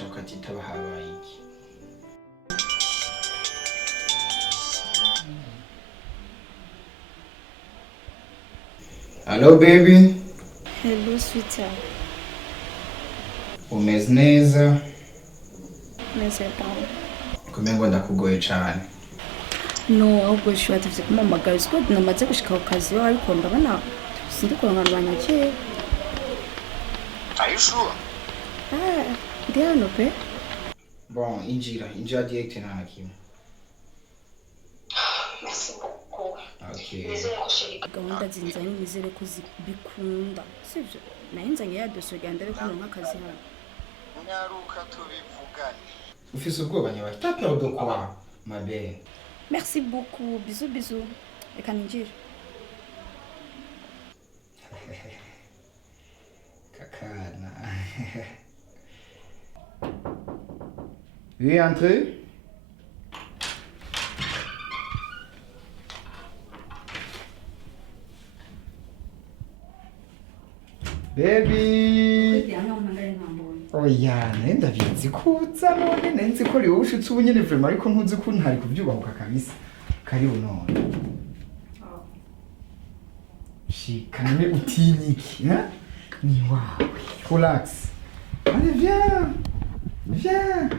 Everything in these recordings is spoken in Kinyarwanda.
shaka titaba habaye iki. Hello baby. Hello sweetheart. Umeze neza? Meze down. Kumengo ndakugoye cyane. No, ahubwo shwati vye kumamagara siko namaze gushika ku kazi yo ariko ndabona sindi kurangana banyakeye. Are you sure? Ndi hano pe. Bon, injira direct na kimwe. Merci beaucoup. Okay. Nizere ko sheri Gahunda zinzanye nizere ko bikunda. Sivyo? Nahinzanye ya dosiye gandere ko nk'akazi hano. nyaruka tubivugane. Ufise ubwoba nyaba. T'as peur de quoi, ma belle? Merci beaucoup. Bisous bisous. Reka ninjire. Kakana. Oui, entrez. Baby. Oya, nenda bizi kuza none nenzi ko liwo ushitse ubunyene vraiment ariko ntuzi ko ntari kuvyubahuka kabisa. Karibu none. Shikane utinyiki, hein? Ni wawe. Relax. Allez, viens. Viens.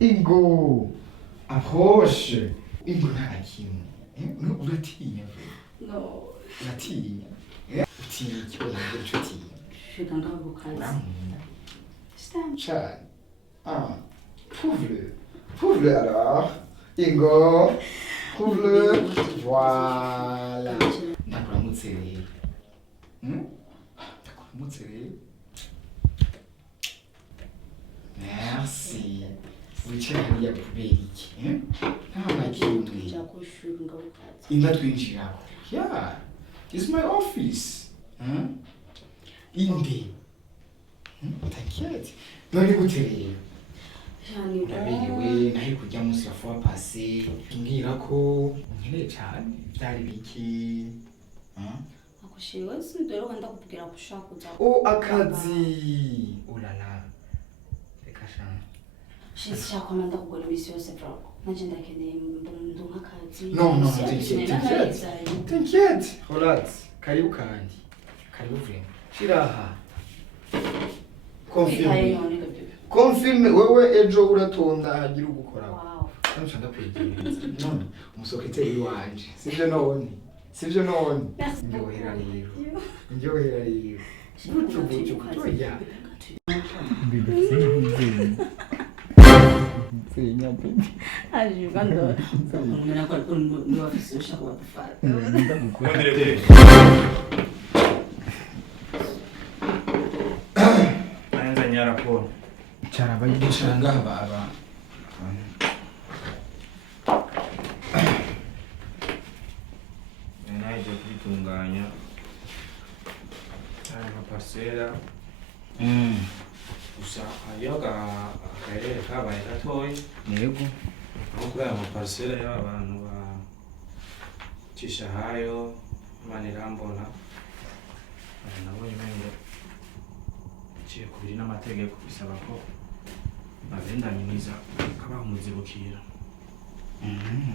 Ingo. Approche. Ingo nta kimwe. Uratinya. No. Uratinya. Utinyiki oya nshuti. Shika ngabo kazi. Stand. Chan. Ah. Prouve-le. Prouve-le alors. Ingo. Prouve-le. Voilà. Ndakuramutse rero. Ndakuramutse rero. Merci. Wicaye hariya kubera iki? Nta makindi. Cyakushura ngabo kazi. Inda twinjirako. Yeah. It's my office. Inde. T'inquiète. None gute rero? Jani Ndaberewe nahe kujya munsi ya fois passé. Ngira ko nkeneye cyane byari biki. Akushiwe sindoro kwenda kupikira kushaka kuza. Oh akazi. Oh la la. Reka shana. Shisi chakomanda kugora ibisi yose bro. Nanje ndakeneye mbundu nk'akazi. Non, t'inquiète. T'inquiète. Relax. Karibu kandi. Karibu vraiment. Shiraha. Confirme. Confirme wewe ejo uratonda hagira ugukora. Wow. Nshaka ndakwegereza. None umusekreteri wanje. Sivyo none. Sivyo none. Ndohera rero. Ndohera rero. Bucu kutoya. Senya baby. Aje kando. Mwana kwa ndo afisi ushaka kufanya. Ndakukora. Naanza nyara kwa. Cara bayicara ngaha baba. Naje kwitunganya. Aya maparsera. Gusa ayoga akarere kabaye gatoya. Yego. Ahubwo aya maparsera y'abantu ba cisha hayo Imana irambona. Nabonye mengo ciye kubiri n'amategeko bisaba ko bagendanyiriza kabaho muzibukira.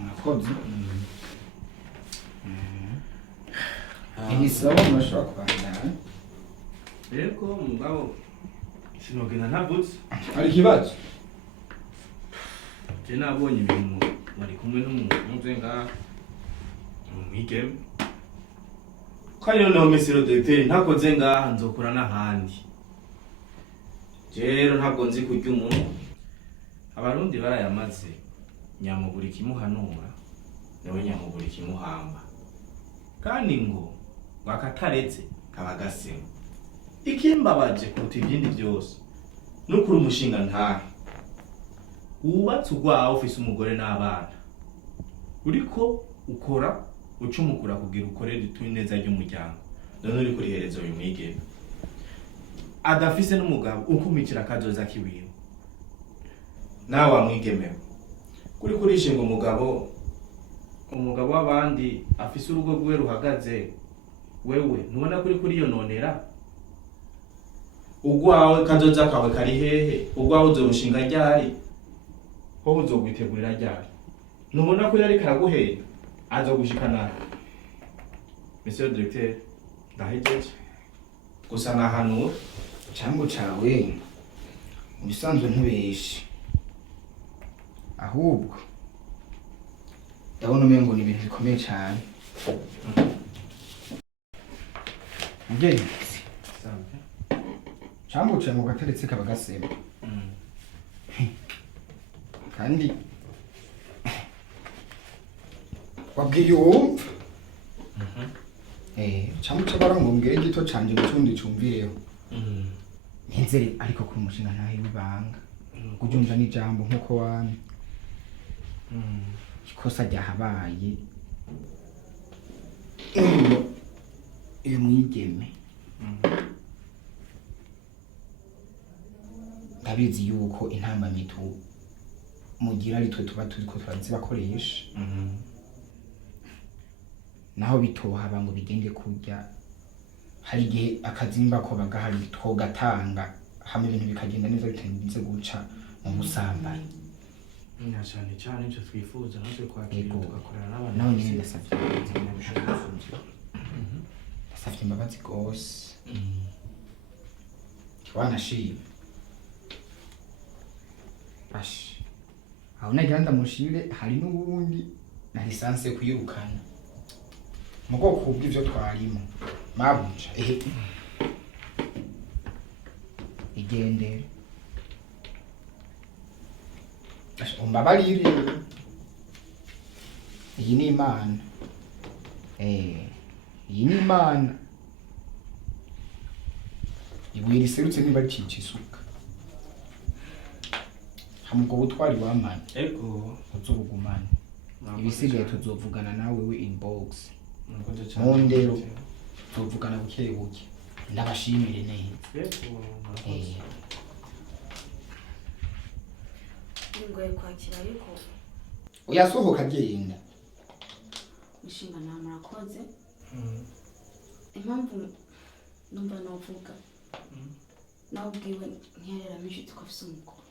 Akoze. Ini sawa mashaka kwanda. Yego mugabo sinogena ntabutse. Ari kibazo. Je nabonye ibintu bari kumwe n'umuntu ngaha umwigeme. Kayo no mesero docteur ntakoze ngaha nzokura n'ahandi. Rero ntabwo nzi kurya umuntu. Abarundi barayamaze nyamuburi kimuhanura nawe nyamuburi kimuhamba. Kandi ngo bakataretse kabagasema. Ikimbabaje kuruta ibindi byose nukuri umushinga ntahe. Wubatse ugwaho ufise umugore n'abana. Uriko ukora ucumukura kugira ukorere itwineza ry'umuryango. None uri kuri herezo uyu mwigeme. Adafise n'umugabo ukumikira kazoza kiwiwe. Nawe wamwigemewe. Kuri kurishinga umugabo w'abandi afise urugo rwe ruhagaze wewe ntubona kuri yononera ugwawe kazoza kawe kari hehe ugwawe uzorushinga ryari ho uzogwitegurira ryari nubona ko yari karaguhera azogushikana monsieur le directeur ndahejeje gusa nahanura icambo cawe mu bisanzwe ntubeshe ahubwo ndabona umengo ni ibintu bikomeye cane mugenzi icambo cawe mu gateretse kaba gasema kandi wabwiye uwumva icambo c'abarangombwere gito canje mu cundi cumvireho nizere ariko kuri umushinga ntahe w'ibanga kujunja n'ijambo nk'uko wamye ikosa ryahabaye uyu mwigeme ndabizi yuko intambamitu mugira ari twe tuba turiko turazibakoresha naho bitohaba ngo bigende kurya hari igihe akazimba ko bagahari twogatanga hamwe ibintu bikagenda neza bitarinze guca mu busambanyi na cyane cyane icyo twifuza natwe kwakira tugakorana n'abantu nawe nyine ndasavye imbabazi rwose wanashima ashi aho nagira ndamushire hari n'ubundi na lisansi yo kuyirukana mu bwoko bw'ivyo twarimo mabuja igendere umbabarire iyi ni imana iyi ni imana ibuye riserutse niba rikica isuka hamubwo butwari wamana uzobugumana ibisigaye tuzovugana nawe we inbox mu ndero tuzovugana buke buke ndabashimire neza ingoye kwakira ariko uyasohoka agenda mushinga nta murakoze impamvu numva novuga nawe ubwiwe ntiyareramo inshuti ko afise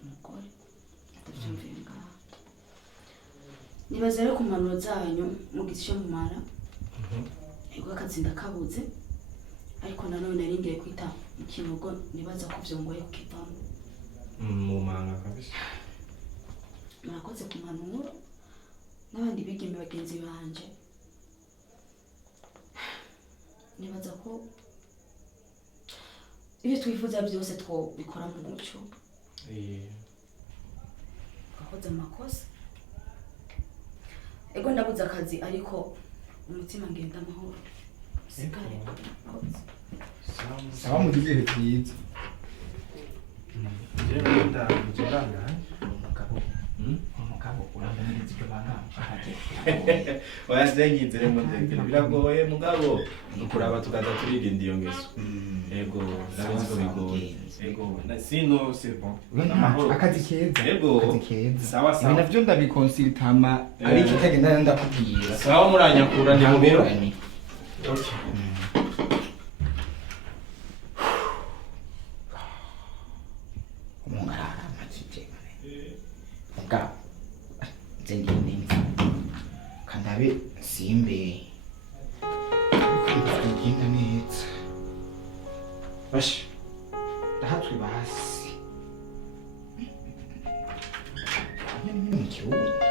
umugore atavyumviye ngaha nibaza rero ku mpanuro zanyu mugize ico mumara ego akazi ndakabuze ariko nanone nari ngiye kwita mu kinogo nibaza ko vyongoye kukivamo mu manga kabisa murakoze ku mpanuro n'abandi bigeme bagenzi banje nibaza ko ibyo twifuza byose twobikora mu muco twakoze amakosa ego ndabuze akazi ariko umutima ngenda amahoro sigare sawa mugize ibihe vyiza umugabo uramenya ibyo bana wayasengizire mudekere biragoye mugabo dukuraba tukaza turirinda iyo ngeso ego ndabizi ko bigoye ego sino c'est bon akazi keza ego akazi keza sawa sawa ibi navyo ndabikonsultama ari ikitagenda ndakubwira sawa muranyakura ni mu biro umungara amajije mugabo nzengiye neza kandabe simbe kugenda neza bashi ndahatwe basi nyine mu kibuga